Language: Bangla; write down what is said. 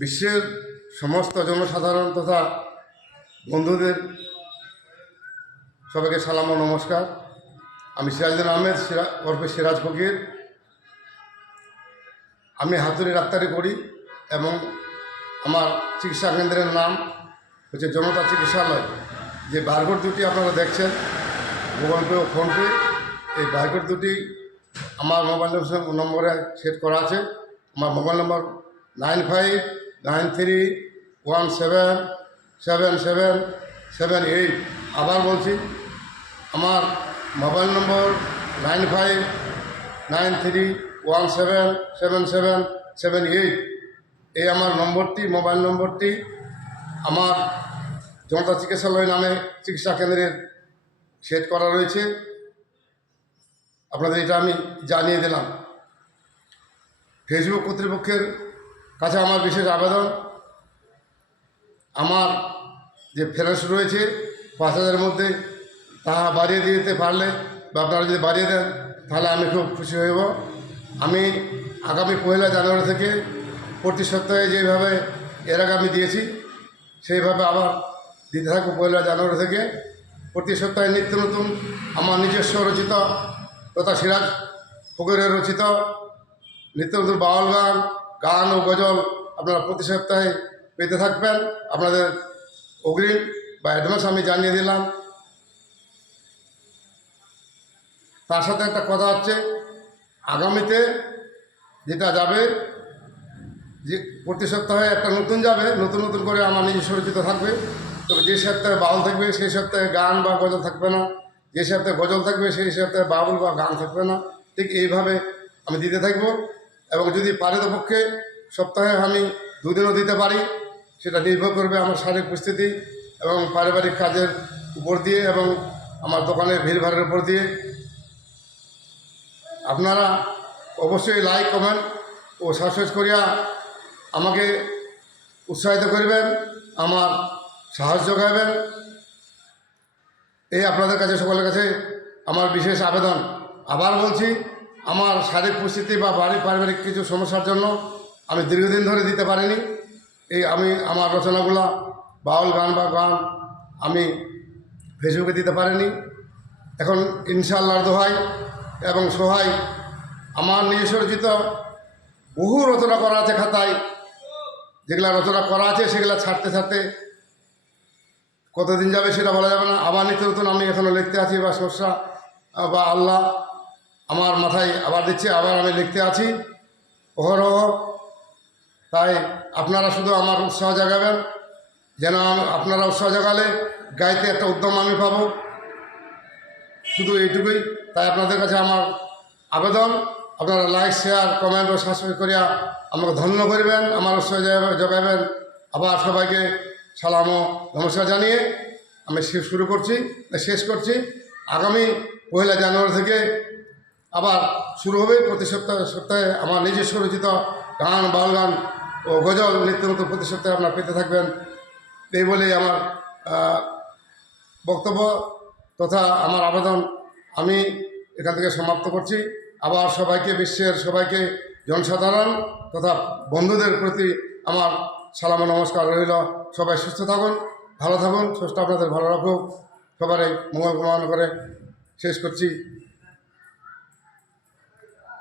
বিশ্বের সমস্ত জনসাধারণ তথা বন্ধুদের সবাইকে সালাম ও নমস্কার। আমি সিরাজুদ্দিন আহমেদ ওরফে সিরাজ ফকির। আমি হাতুড়ি ডাক্তারি করি এবং আমার চিকিৎসা কেন্দ্রের নাম হচ্ছে জনতা চিকিৎসালয়। যে বারকোড দুটি আপনারা দেখছেন গুগল পে ও ফোনপে, এই বারকোড দুটি আমার মোবাইল নম্বরে সেট করা আছে। আমার মোবাইল নম্বর 9593177778। আবার বলছি, আমার মোবাইল নম্বর 9593177778। এই আমার মোবাইল নম্বরটি আমার জনতা চিকিৎসালয় নামে চিকিৎসা কেন্দ্রের সেট করা রয়েছে। আপনাদের এটা আমি জানিয়ে দিলাম। ফেসবুক কর্তৃপক্ষের কাছে আমার বিশেষ আবেদন, আমার যে ফেরত রয়েছে 5,000-এর মধ্যে তা বাড়িয়ে দিতে পারলে বা আপনারা যদি বাড়িয়ে দেন তাহলে আমি খুব খুশি হইব। আমি আগামী 1 জানুয়ারি থেকে প্রতি সপ্তাহে যেভাবে এর আগে আমি দিয়েছি সেইভাবে আবার দিতে থাকবো। 1 জানুয়ারি থেকে প্রতি সপ্তাহে নিত্য নতুন আমার নিজস্ব রচিত তথা সিরাজ ফকিরের রচিত নিত্য নতুন বাউল গান ও গজল আপনারা প্রতি সপ্তাহে পেতে থাকবেন। আপনাদের অগ্রিম বা অ্যাডভান্স আমি জানিয়ে দিলাম। তার সাথে একটা কথা হচ্ছে, আগামীতে যেটা যাবে যে প্রতি সপ্তাহে একটা নতুন যাবে, নতুন নতুন করে আমার নিজস্ব রচিত থাকবে। তবে যে সপ্তাহে বাউল থাকবে সেই সপ্তাহে গান বা গজল থাকবে না, যে সপ্তাহে গজল থাকবে সেই সপ্তাহে বাউল বা গান থাকবে না। ঠিক এইভাবে আমি দিতে থাকব এবং যদি পারিতপক্ষে সপ্তাহে আমি 2 দিনও দিতে পারি, সেটা নির্ভর করবে আমার শারীরিক পরিস্থিতি এবং পারিবারিক কাজের উপর দিয়ে এবং আমার দোকানের ভিড়ভাড়ের উপর দিয়ে। আপনারা অবশ্যই লাইক, কমেন্ট ও সাবস্ক্রাইব করিয়া আমাকে উৎসাহিত করবেন, আমার সাহায্য যোগাবেন। এই আপনাদের কাছে সকলের কাছে আমার বিশেষ আবেদন। আবার বলছি, আমার শারীরিক পরিস্থিতি বা পারিবারিক কিছু সমস্যার জন্য আমি দীর্ঘদিন ধরে দিতে পারিনি। আমি আমার রচনাগুলো বাউল গান বা গান আমি ফেসবুকে দিতে পারিনি। এখন ইনশাআল্লাহর দোহাই এবং সহায় আমার নিজস্ব রচিত বহু রচনা করা আছে খাতায়। যেগুলা রচনা করা আছে সেগুলা ছাড়তে ছাড়তে কতদিন যাবে সেটা বলা যাবে না। আবার নিত্য নতুন আমি এখনও লিখতে আছি, বা সমস্যা বা আল্লাহ আমার মাথায় আবার দিচ্ছে, আবার আমি লিখতে আছি অহরহ। তাই আপনারা শুধু আমার উৎসাহ জাগাবেন, যেন আপনারা উৎসাহ জাগালে গাইতে একটা উদ্যম আমি পাবো, শুধু এইটুকুই। তাই আপনাদের কাছে আমার আবেদন, আপনারা লাইক, শেয়ার, কমেন্ট ও সাবস্ক্রাইব করিয়া আমাকে ধন্য করবেন, আমার উৎসাহ জোগাবেন। আবার সবাইকে সালাম ও নমস্কার জানিয়ে আমি শেষ করছি। আগামী 1 জানুয়ারি থেকে আবার শুরু হবে। প্রতি সপ্তাহে আমার নিজস্ব রচিত গান, বাউল গান ও গজল নিত্য নতুন প্রতি সপ্তাহে আপনারা পেতে থাকবেন। এই বলেই আমার বক্তব্য তথা আমার আবেদন আমি এখান থেকে সমাপ্ত করছি। আবার বিশ্বের সবাইকে, জনসাধারণ তথা বন্ধুদের প্রতি আমার সালাম ও নমস্কার রইল। সবাই সুস্থ থাকুন, ভালো থাকুন, স্রষ্টা আপনাদের ভালো রাখুক। সবারই মঙ্গল কামনা করে শেষ করছি।